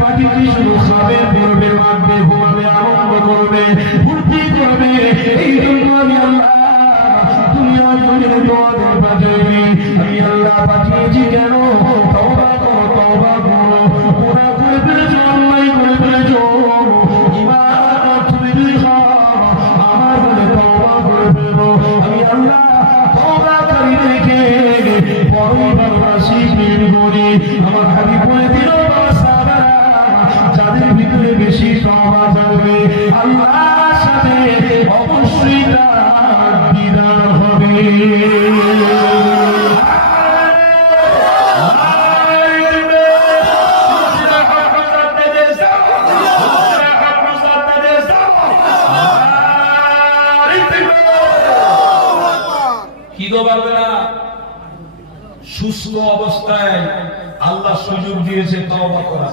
পাখিটি শুধু খাবে, পড়বে, মারবে, ঘুমাবে, আনন্দ করবে, ফুর্তি করবে। এই জন্য আমি আল্লাহ দুনিয়ার জমিনে তোমাদের পাঠিয়েছি। আমি আল্লাহ পাঠিয়েছি কেন? তওবা করো, তওবা করো। গুনাহ করে ফেলেছো, অন্যায় করে ফেলেছো, ইবাদত তুমি আমার বলে তওবা করে ফেলো। আমি আল্লাহ তওবাকারীদেরকে বড়ই ভালোবাসি, প্রেম করি। আমার হাবিব বলে দিল, যাদের ভিতরে বেশি তওবা থাকবে আল্লাহর সাথে অবশ্যই তার দিদার হবে। কি গো বাবা, সুস্থ অবস্থায় আল্লাহ সুযোগ দিয়েছে তওবা করা।